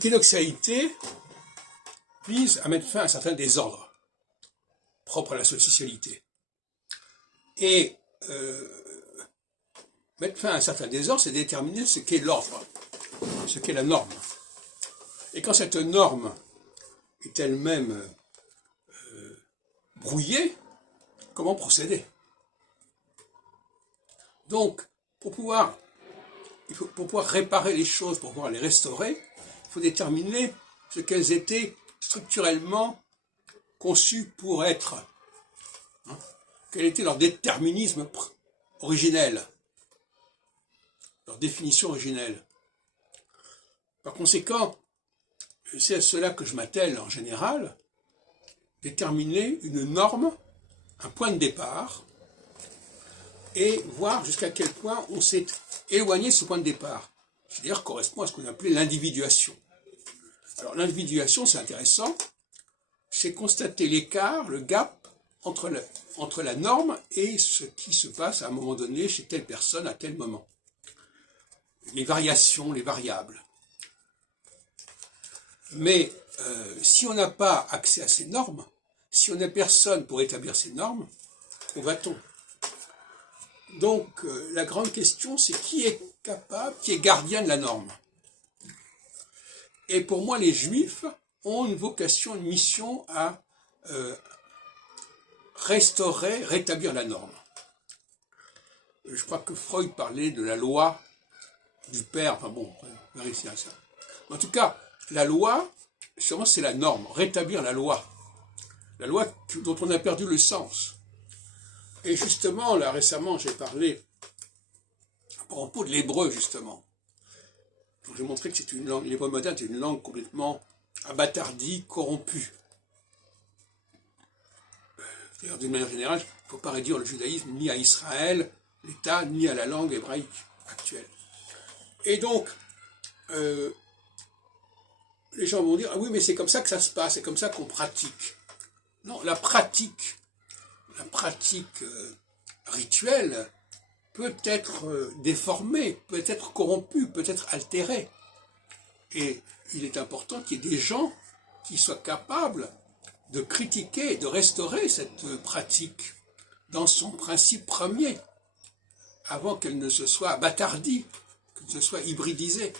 L'équinoxialité vise à mettre fin à certains désordres propres à la socialité. Et mettre fin à un certain désordre, c'est déterminer ce qu'est l'ordre, ce qu'est la norme. Et quand cette norme est elle-même brouillée, comment procéder? Donc, pour pouvoir réparer les choses, pour pouvoir les restaurer, il faut déterminer ce qu'elles étaient structurellement conçues pour être. Quel était leur déterminisme originel, leur définition originelle. Par conséquent, c'est à cela que je m'attelle en général, déterminer une norme, un point de départ, et voir jusqu'à quel point on s'est éloigné de ce point de départ. C'est-à-dire correspond à ce qu'on appelait l'individuation. Alors l'individuation, c'est intéressant, c'est constater l'écart, le gap entre la norme et ce qui se passe à un moment donné chez telle personne à tel moment. Les variations, les variables. Mais si on n'a pas accès à ces normes, si on n'a personne pour établir ces normes, où va-t-on? Donc la grande question, c'est qui est capable, qui est gardien de la norme? Et pour moi, les Juifs ont une vocation, une mission à restaurer, rétablir la norme. Je crois que Freud parlait de la loi du père, enfin bon, on va vérifier ça. En tout cas, la loi, justement, c'est la norme, rétablir la loi dont on a perdu le sens. Et justement, là, récemment, j'ai parlé à propos de l'hébreu, justement. J'ai montré que c'est une langue, l'hébreu moderne est une langue complètement abâtardie, corrompue. D'ailleurs, d'une manière générale, il ne faut pas réduire le judaïsme ni à Israël, l'État, ni à la langue hébraïque actuelle. Et donc, les gens vont dire, ah oui, mais c'est comme ça que ça se passe, c'est comme ça qu'on pratique. Non, la pratique rituelle peut être déformée, peut être corrompue, peut être altérée. Et il est important qu'il y ait des gens qui soient capables de critiquer, de restaurer cette pratique dans son principe premier, avant qu'elle ne se soit bâtardie, qu'elle ne se soit hybridisée.